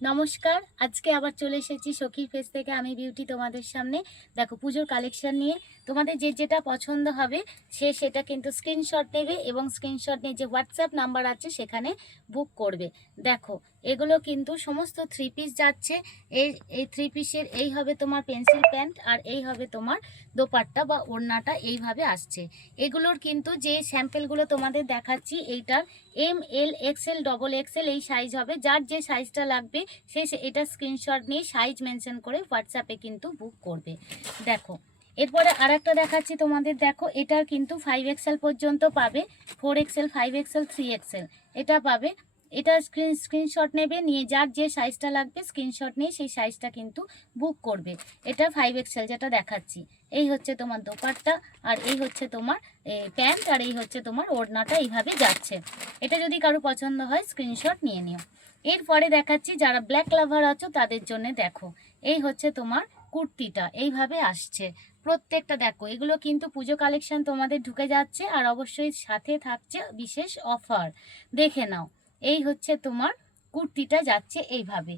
নমস্কার, আজকে আবার চলে এসেছি সখীর পেজ থেকে আমি বিউটি তোমাদের সামনে। দেখো পুজোর কালেকশন নিয়ে তোমাদের যে যেটা পছন্দ হবে সেটা কিন্তু স্ক্রিনশট নেবে এবং স্ক্রিনশট নিয়ে যে হোয়াটসঅ্যাপ নাম্বার আছে সেখানে বুক করবে। দেখো এগুলো কিন্তু সমস্ত থ্রি পিস যাচ্ছে। এই এই থ্রি পিসের এই হবে তোমার পেন্সিল প্যান্ট আর এই হবে তোমার দোপাট্টা বা ওড়নাটা এইভাবে আসছে। এগুলোর কিন্তু যে স্যাম্পেলগুলো তোমাদের দেখাচ্ছি এইটার ML XL XXL এই সাইজ হবে। যার যে সাইজটা লাগবে এটা স্ক্রিনশট নিয়ে সাইজ মেনশন করে হোয়াটসঅ্যাপে কিন্তু বুক করবে। দেখো এরপরে আরেকটা দেখাচ্ছি তোমাদের। দেখো এটার কিন্তু 5XL পর্যন্ত পাবে, 4XL 5XL 3XL এটা পাবে। এটা স্ক্রিনশট নেবে, নিয়ে যার যে সাইজটা লাগবে স্ক্রিনশট নিয়ে সেই সাইজটা কিন্তু বুক করবে। এটা 5XL যেটা দেখাচ্ছি। এই হচ্ছে তোমার দোপাট্টা আর এই হচ্ছে তোমার প্যান্ট আর এই হচ্ছে তোমার ওড়নাটা এইভাবে যাচ্ছে। এটা যদি কারো পছন্দ হয় স্ক্রিনশট নিয়ে নিও। এরপরে দেখাচ্ছি যারা ব্ল্যাক লাভার আছো তাদের জন্য। দেখো এই হচ্ছে তোমার কুর্তিটা এইভাবে আসছে প্রত্যেকটা। দেখো এগুলো কিন্তু পুজো কালেকশন তোমাদের ঢুকে যাচ্ছে আর অবশ্যই সাথে থাকছে বিশেষ অফার। দেখে নাও এই হচ্ছে তোমার কুর্তিটা যাচ্ছে এইভাবে।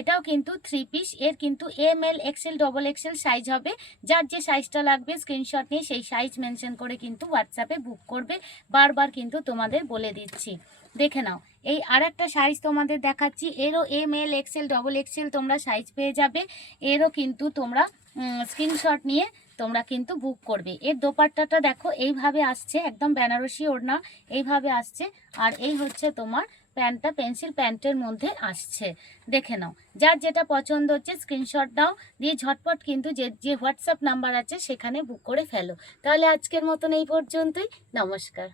এটাও কিন্তু থ্রি পিস, এর কিন্তু ML XL XXL সাইজ হবে। যার যে সাইজটা লাগবে স্ক্রিনশট নিয়ে সেই সাইজ মেনশন করে কিন্তু হোয়াটসঅ্যাপে বুক করবে। বারবার কিন্তু তোমাদের বলে দিচ্ছি, দেখে নাও। এই আর একটা সাইজ তোমাদের দেখাচ্ছি, এরও ML XL XXL তোমরা সাইজ পেয়ে যাবে। এরও কিন্তু তোমরা স্ক্রিনশট নিয়ে তোমরা কিন্তু বুক করবে। এর দোপাট্টাটা দেখো এইভাবে আসছে, একদম বেনারসি ওড়না এইভাবে আসছে। আর এই হচ্ছে তোমার প্যান্টটা পেন্সিল প্যান্টের মধ্যে আসছে। দেখে নাও যার যেটা পছন্দ হচ্ছে স্ক্রিনশট দাও, দিয়ে ঝটপট কিন্তু যে হোয়াটসঅ্যাপ নাম্বার আছে সেখানে বুক করে ফেলো। তাহলে আজকের মতন এই পর্যন্তই। নমস্কার।